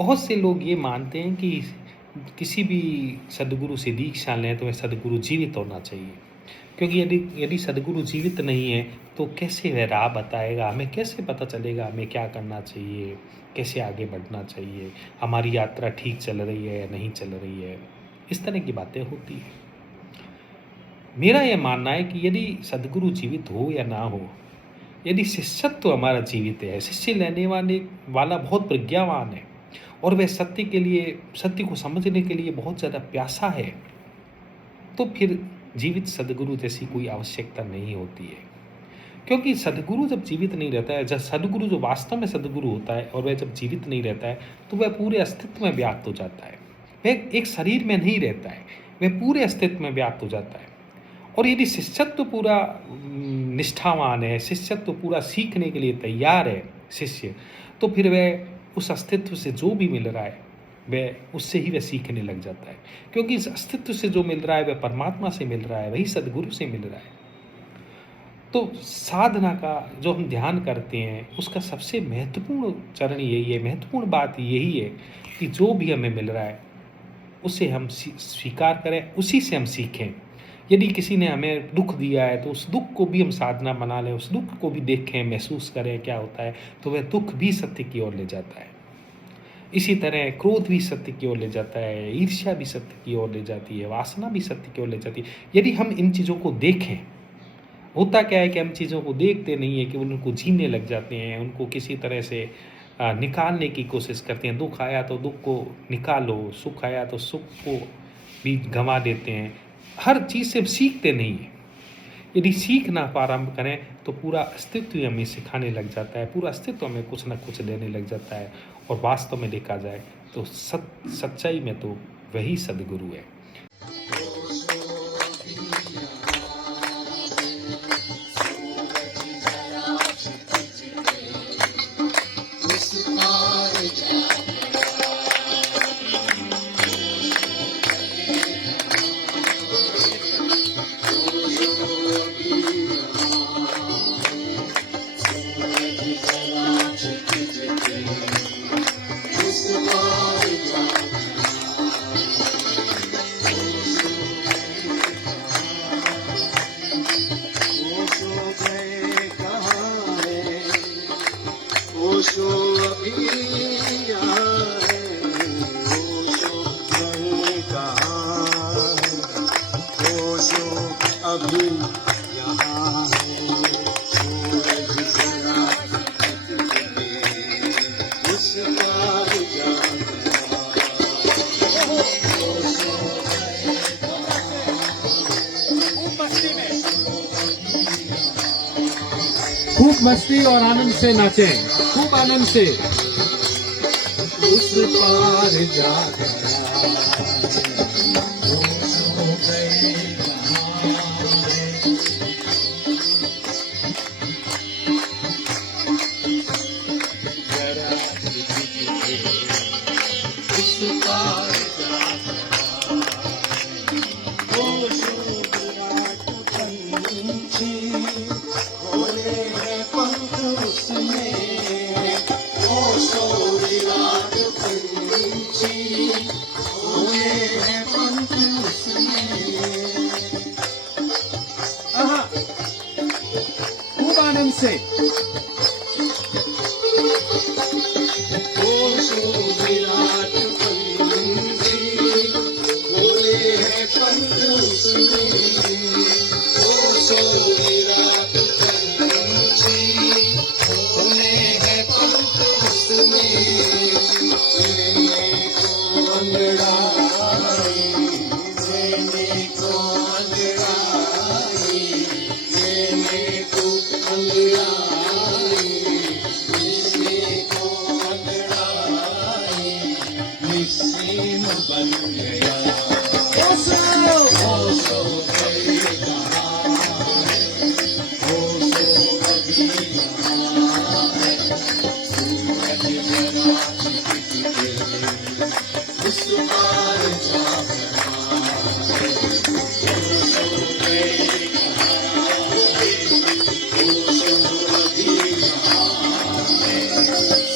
बहुत से लोग ये मानते हैं कि किसी भी सद्गुरु से दीक्षा लें तो वह सद्गुरु जीवित होना चाहिए। क्योंकि यदि यदि सद्गुरु जीवित नहीं है तो कैसे वह राह बताएगा, हमें कैसे पता चलेगा हमें क्या करना चाहिए, कैसे आगे बढ़ना चाहिए, हमारी यात्रा ठीक चल रही है या नहीं चल रही है। इस तरह की बातें होती हैं। मेरा यह मानना है कि यदि सद्गुरु जीवित हो या ना हो, यदि शिष्यत्व हमारा जीवित है, शिष्य लेने वाला बहुत प्रज्ञावान है और वह सत्य को समझने के लिए बहुत ज़्यादा प्यासा है, तो फिर जीवित सद्गुरु जैसी कोई आवश्यकता नहीं होती है। क्योंकि सद्गुरु जब जीवित नहीं रहता है, जब सद्गुरु जो वास्तव में सद्गुरु होता है और वह जब जीवित नहीं रहता है, तो वह पूरे अस्तित्व में व्याप्त हो जाता है। वह एक शरीर में नहीं रहता है, वह पूरे अस्तित्व में व्याप्त हो जाता है। और यदि शिष्यत्व पूरा निष्ठावान है, शिष्यत्व पूरा सीखने के लिए तैयार है शिष्य, तो फिर वह उस अस्तित्व से जो भी मिल रहा है, वह उससे ही वह सीखने लग जाता है। क्योंकि इस अस्तित्व से जो मिल रहा है वह परमात्मा से मिल रहा है, वही सद्गुरु से मिल रहा है। तो साधना का जो हम ध्यान करते हैं, उसका सबसे महत्वपूर्ण चरण यही है, महत्वपूर्ण बात यही है कि जो भी हमें मिल रहा है उसे हम स्वीकार करें, उसी से हम सीखें। यदि किसी ने हमें दुख दिया है तो उस दुख को भी हम साधना बना लें, उस दुख को भी देखें, महसूस करें क्या होता है, तो वह दुख भी सत्य की ओर ले जाता है। इसी तरह क्रोध भी सत्य की ओर ले जाता है, ईर्ष्या भी सत्य की ओर ले जाती है, वासना भी सत्य की ओर ले जाती है। यदि हम इन चीज़ों को देखें, होता क्या है कि हम चीज़ों को देखते नहीं है कि उनको जीने लग जाते हैं, उनको किसी तरह से निकालने की कोशिश करते हैं। दुख आया तो दुख को निकालो, सुख आया तो सुख को भी गंवा देते हैं। हर चीज़ से सीखते नहीं हैं। यदि सीखना प्रारंभ करें तो पूरा अस्तित्व ही हमें सिखाने लग जाता है, पूरा अस्तित्व हमें कुछ ना कुछ देने लग जाता है। और वास्तव में देखा जाए तो सच्चाई में तो वही सद्गुरु है। खूब मस्ती और आनंद से नाचें, खूब आनंद से। उस पार जा से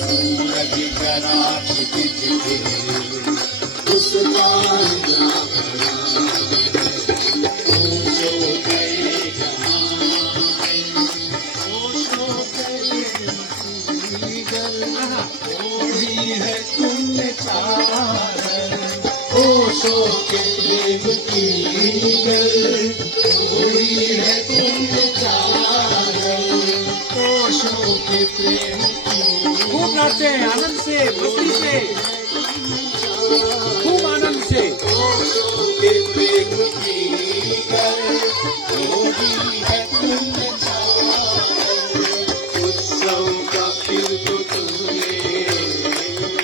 सूरज जरा उस पार है तुमने ओशो के प्रेम की गल थोड़ी है तुमने ओशो के प्रेम की खूब नाचे आनंद से मस्ती से खूब आनंद से ओशो के प्रेम की गल थोड़ी है तुमने उत्सव का फिर तो तुमने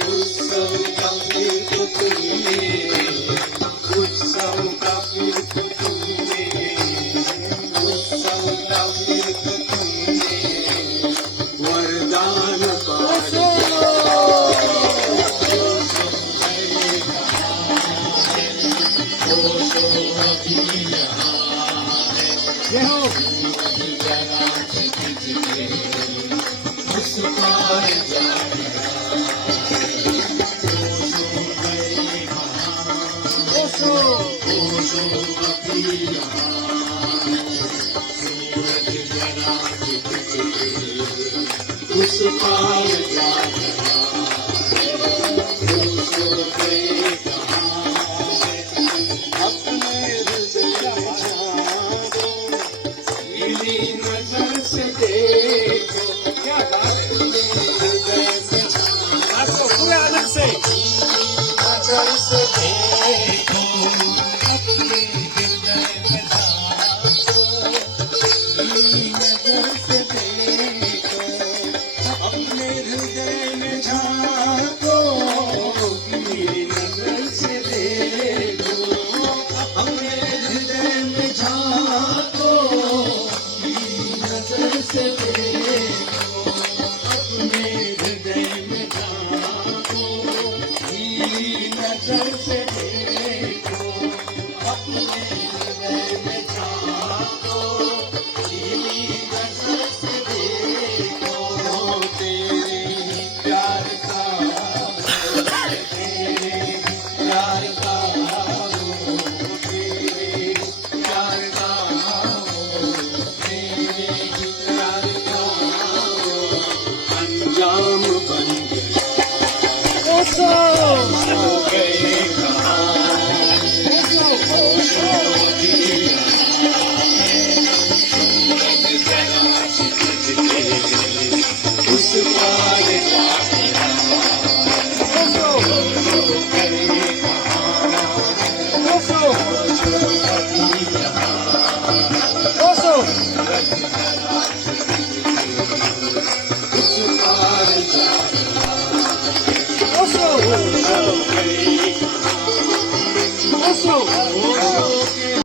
उत्सव का फिर तो तुमने उत्सव का फिर तो तुमने उत्सव का फिर तो तुमने वरदान पाया उस पार उस पार अपने मिली नजर से देखो क्या आपको पूरे आनंद से नजर से देखो अपने हृदय में झांको मिली नजर से देखो अपने हृदय में झांको मिली नजर से देखो अपने हृदय में झांको नजर से देखो अपने हृदय में झांको नजर से देखो अपने हृदय में झांको नजर से देखो तेरे प्यार का तेरे प्यार का तेरे प्यार का अंजाम बन उस पार